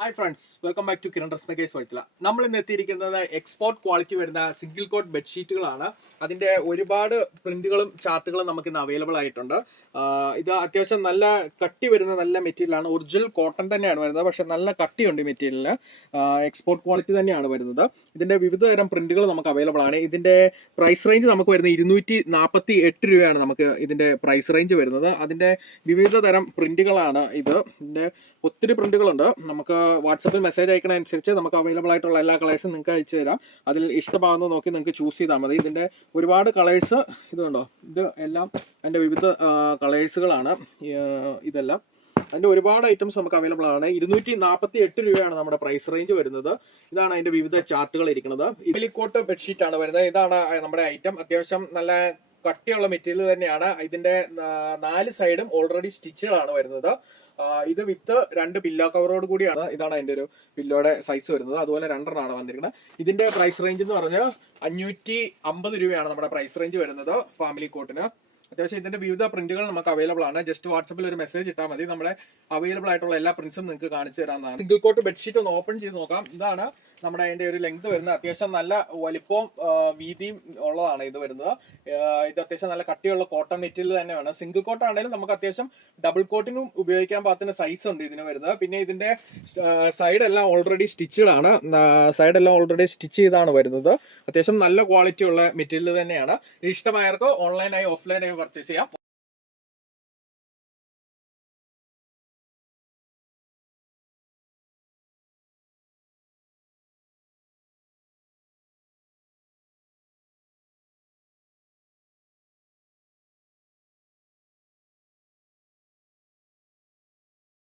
Hi friends, welcome back to Kiran dress makers Vyttila. നമ്മൾ ഇന്ന് എത്തിയിരിക്കുന്നത് എക്സ്പോർട്ട് ക്വാളിറ്റി വരുന്ന സിംഗിൾ കോട്ട് ബെഡ്ഷീറ്റുകളാണ്. അതിന്റെ ഒരുപാട് പ്രിന്റുകളും ചാർട്ടുകളും നമുക്ക് ഇന്ന് അവൈലബിൾ ആയിട്ടുണ്ട്. ഇത് അത്യാവശ്യം നല്ല കട്ടി വരുന്ന നല്ല മെറ്റീരിയലാണ്. ഒറിജിനൽ കോട്ടൺ തന്നെയാണ് വരുന്നത്, പക്ഷെ നല്ല കട്ടിയുണ്ട് ഈ മെറ്റീരിയലിന്. എക്സ്പോർട്ട് ക്വാളിറ്റി തന്നെയാണ് വരുന്നത്. ഇതിന്റെ വിവിധ തരം പ്രിന്റുകൾ നമുക്ക് അവൈലബിൾ ആണ്. ഇതിന്റെ പ്രൈസ് റേഞ്ച് നമുക്ക് വരുന്നത് 248 രൂപയാണ് നമുക്ക് ഇതിന്റെ പ്രൈസ് റേഞ്ച് വരുന്നത്. അതിന്റെ വിവിധ തരം പ്രിന്റുകളാണ് ഇത്. ഇതിന്റെ ഒത്തിരി പ്രിന്റുകളുണ്ട്. നമുക്ക് വാട്സപ്പിൽ മെസ്സേജ് അയക്കണ അനുസരിച്ച് നമുക്ക് അവൈലബിൾ ആയിട്ടുള്ള എല്ലാ കളേഴ്സും നിങ്ങൾക്ക് അയച്ചു തരാം. അതിൽ ഇഷ്ടമാകുന്നത് നോക്കി നിങ്ങൾക്ക് ചൂസ് ചെയ്താൽ മതി. ഇതിന്റെ ഒരുപാട് കളേഴ്സ് ഇതുണ്ടോ, ഇത് എല്ലാം അതിന്റെ വിവിധ കളേഴ്സുകളാണ്. ഇതെല്ലാം അതിന്റെ ഒരുപാട് ഐറ്റംസ് നമുക്ക് അവൈലബിൾ ആണ്. 248 രൂപയാണ് നമ്മുടെ പ്രൈസ് റേഞ്ച് വരുന്നത്. ഇതാണ് അതിന്റെ വിവിധ ചാർട്ടുകൾ ഇരിക്കുന്നത്. ഇലിക്കോട്ട് ബെഡ്ഷീറ്റ് ആണ് വരുന്നത്. ഇതാണ് നമ്മുടെ ഐറ്റം. അത്യാവശ്യം നല്ല കട്ടിയുള്ള മെറ്റീരിയൽ തന്നെയാണ്. ഇതിന്റെ 4 സൈഡും ഓൾറെഡി സ്റ്റിച്ചുകളാണ് വരുന്നത്. ഇത് വിത്ത് 2 പില്ലോ കവറോട് കൂടിയാണ്. ഇതാണ് അതിന്റെ ഒരു പില്ലോയുടെ സൈസ് വരുന്നത്. അതുപോലെ 2 വന്നിരിക്കുന്നത്. ഇതിന്റെ പ്രൈസ് റേഞ്ച് എന്ന് പറഞ്ഞാൽ 550 രൂപയാണ് നമ്മുടെ പ്രൈസ് റേഞ്ച് വരുന്നത് ഫാമിലി കോട്ടിന്. അത്യാവശ്യം ഇതിന്റെ വിവിധ പ്രിന്റുകൾ നമുക്ക് അവൈലബിൾ ആണ്. ജസ്റ്റ് വാട്സപ്പിൽ ഒരു മെസ്സേജ് ഇട്ടാൽ മതി. നമ്മുടെ അവൈലബിൾ ആയിട്ടുള്ള എല്ലാ പ്രിന്റ്സും നിങ്ങൾക്ക് കാണിച്ചു തരാവുന്നതാണ്. സിംഗിൾ കോട്ട് ബെഡ്ഷീറ്റ് ഒന്ന് ഓപ്പൺ ചെയ്ത് നോക്കാം. ഇതാണ് നമ്മുടെ അതിന്റെ ഒരു ലെങ്ത് വരുന്നത്. അത്യാവശ്യം നല്ല വലിപ്പവും വീതിയും ഉള്ളതാണ് ഇത് വരുന്നത്. ഇത് അത്യാവശ്യം നല്ല കട്ടിയുള്ള കോട്ടൺ മെറ്റീരിയൽ തന്നെയാണ്. സിംഗിൾ കോട്ട് ആണെങ്കിലും നമുക്ക് അത്യാവശ്യം ഡബിൾ കോട്ടിനും ഉപയോഗിക്കാൻ പാകത്തിന് സൈസ് ഉണ്ട് ഇതിന് വരുന്നത്. പിന്നെ ഇതിന്റെ സൈഡ് എല്ലാം ഓൾറെഡി സ്റ്റിച്ചുകളാണ്. സൈഡ് എല്ലാം ഓൾറെഡി സ്റ്റിച്ച് ചെയ്താണ് വരുന്നത്. അത്യാവശ്യം നല്ല ക്വാളിറ്റി ഉള്ള മെറ്റീരിയൽ തന്നെയാണ്. ഇഷ്ടമായവർക്ക് ഓൺലൈനായി ഓഫ്ലൈനായി പർച്ചേസ് ചെയ്യാം.